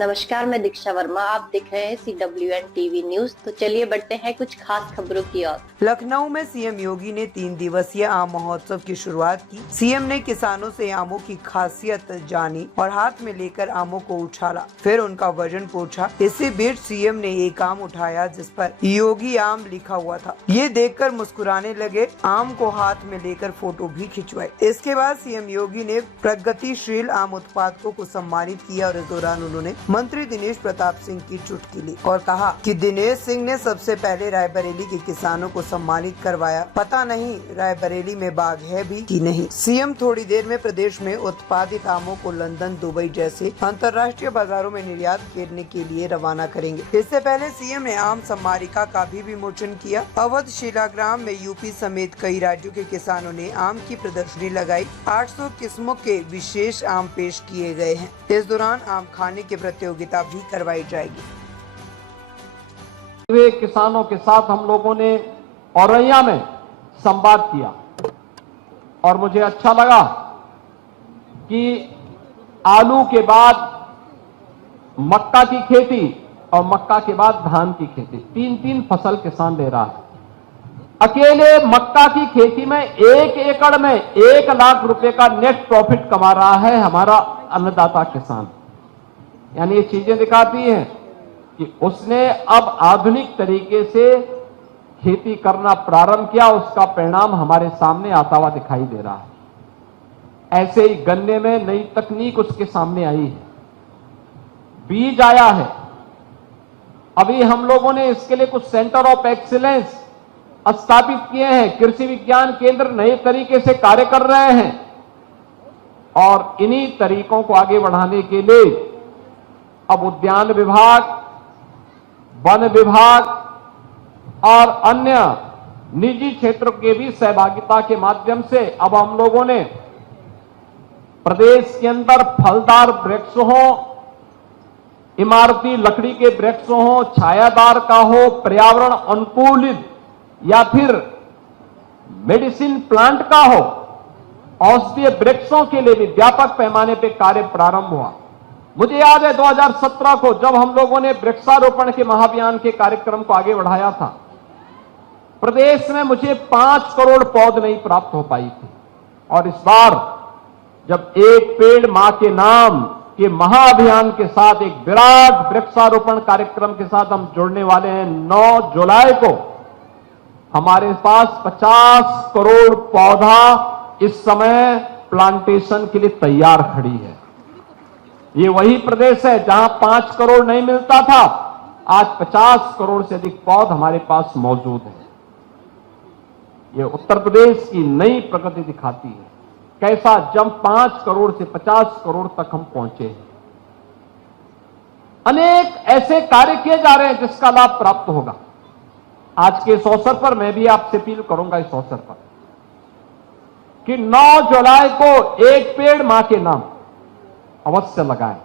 नमस्कार, मैं दीक्षा वर्मा। आप देख रहे हैं CWN TV न्यूज। तो चलिए बढ़ते हैं कुछ खास खबरों की ओर। लखनऊ में सीएम योगी ने 3 दिवसीय आम महोत्सव की शुरुआत की। सीएम ने किसानों से आमों की खासियत जानी और हाथ में लेकर आमों को उछाला, फिर उनका वजन पूछा। इसी बीच सीएम ने एक आम उठाया जिस पर योगी आम लिखा हुआ था। ये देखकर मुस्कुराने लगे। आम को हाथ में लेकर फोटो भी खिंचवाई। इसके बाद सीएम योगी ने प्रगतिशील आम उत्पादकों को सम्मानित किया और इस दौरान उन्होंने मंत्री दिनेश प्रताप सिंह की चुटकी ली और कहा कि दिनेश सिंह ने सबसे पहले रायबरेली के किसानों को सम्मानित करवाया। पता नहीं रायबरेली में बाग है भी कि नहीं। सीएम थोड़ी देर में प्रदेश में उत्पादित आमों को लंदन, दुबई जैसे अंतर्राष्ट्रीय बाजारों में निर्यात करने के लिए रवाना करेंगे। इससे पहले सीएम ने आम सम्मानिका का भी विमोचन किया। अवध शिलाग्राम में यूपी समेत कई राज्यों के किसानों ने आम की प्रदर्शनी लगाई। 800 किस्मों के विशेष आम पेश किए गए हैं। इस दौरान आम खाने की प्रतियोगिता भी करवाई जाएगी। वे किसानों के साथ हम लोगों ने औरैया में संवाद किया और मुझे अच्छा लगा कि आलू के बाद मक्का की खेती और मक्का के बाद धान की खेती, तीन फसल किसान ले रहा है। अकेले मक्का की खेती में 1 एकड़ में 1 लाख रुपए का नेट प्रॉफिट कमा रहा है हमारा अन्नदाता किसान। यानी ये चीजें दिखाती हैं कि उसने अब आधुनिक तरीके से खेती करना प्रारंभ किया, उसका परिणाम हमारे सामने आता हुआ दिखाई दे रहा है। ऐसे ही गन्ने में नई तकनीक उसके सामने आई है, बीज आया है। अभी हम लोगों ने इसके लिए कुछ सेंटर ऑफ एक्सीलेंस स्थापित किए हैं। कृषि विज्ञान केंद्र नए तरीके से कार्य कर रहे हैं और इन्हीं तरीकों को आगे बढ़ाने के लिए अब उद्यान विभाग, वन विभाग और अन्य निजी क्षेत्र के भी सहभागिता के माध्यम से अब हम लोगों ने प्रदेश के अंदर फलदार वृक्ष हो, इमारती लकड़ी के वृक्ष हो, छायादार का हो, पर्यावरण अनुकूलित या फिर मेडिसिन प्लांट का हो, औषधीय वृक्षों के लिए भी व्यापक पैमाने पर कार्य प्रारंभ हुआ। मुझे याद है 2017 को जब हम लोगों ने वृक्षारोपण के महाअभियान के कार्यक्रम को आगे बढ़ाया था, प्रदेश में मुझे 5 करोड़ पौध नहीं प्राप्त हो पाई थी। और इस बार जब एक पेड़ मां के नाम के महाअभियान के साथ एक विराट वृक्षारोपण कार्यक्रम के साथ हम जुड़ने वाले हैं, 9 जुलाई को हमारे पास 50 करोड़ पौधा इस समय प्लांटेशन के लिए तैयार खड़ी है। ये वही प्रदेश है जहां 5 करोड़ नहीं मिलता था, आज 50 करोड़ से अधिक पौध हमारे पास मौजूद है। ये उत्तर प्रदेश की नई प्रगति दिखाती है, कैसा जंप 5 करोड़ से 50 करोड़ तक हम पहुंचे हैं। अनेक ऐसे कार्य किए जा रहे हैं जिसका लाभ प्राप्त होगा। आज के इस अवसर पर मैं भी आपसे अपील करूंगा इस अवसर पर कि 9 जुलाई को एक पेड़ मां के नाम अवश्य लगाएं।